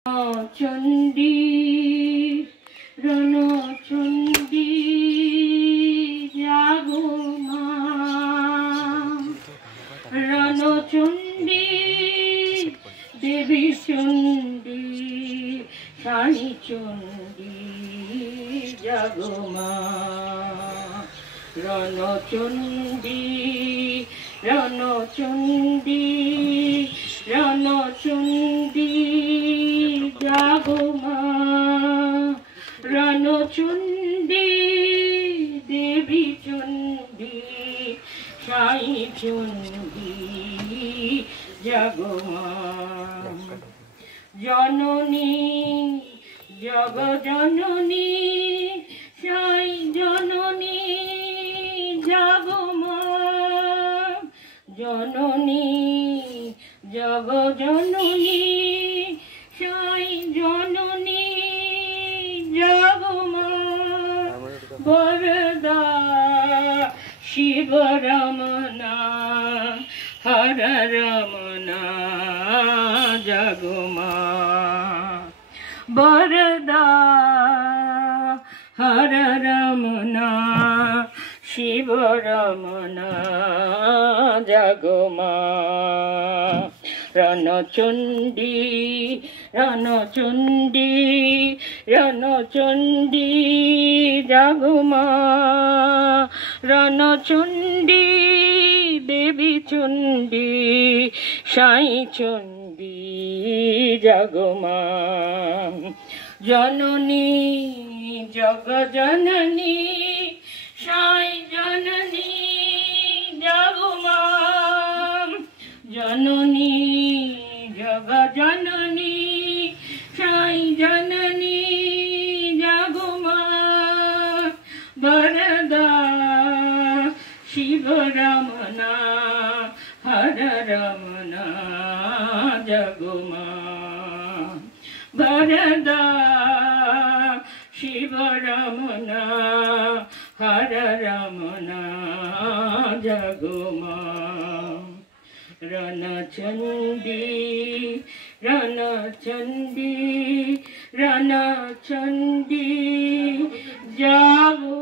চণ্ডী রণচণ্ডী জাগো মা, রণচণ্ডী দেবী চণ্ডী সাই চণ্ডী জাগো মা, রণচণ্ডী রণচণ্ডী রণচণ্ডী জাগো মা, রণচণ্ডী দেবী চণ্ডী সাই চণ্ডী জাগো মা, জননী জগজননী সাই জননী জাগো মা, জননী জগজননী সাই জননী জাগো মা, বরদা শিব রমনা হর রমনা জাগো মা, বরদা হর রমনা শিব রমনা জাগো মা, রণচণ্ডী রণচণ্ডী রণচণ্ডী জাগো মা, রণচণ্ডী দেবী চণ্ডী সাই চণ্ডী জাগো মা, জননী জগজননী সাই জননী জাগো মা, জননী জগজননী সাই জননী জাগো মা, বরদা শিব রমনা হর রমনা জাগো মা, বরদা শিব রমনা হর রমনা জাগো মা, রণচণ্ডী রণচণ্ডী রণচণ্ডী জাগো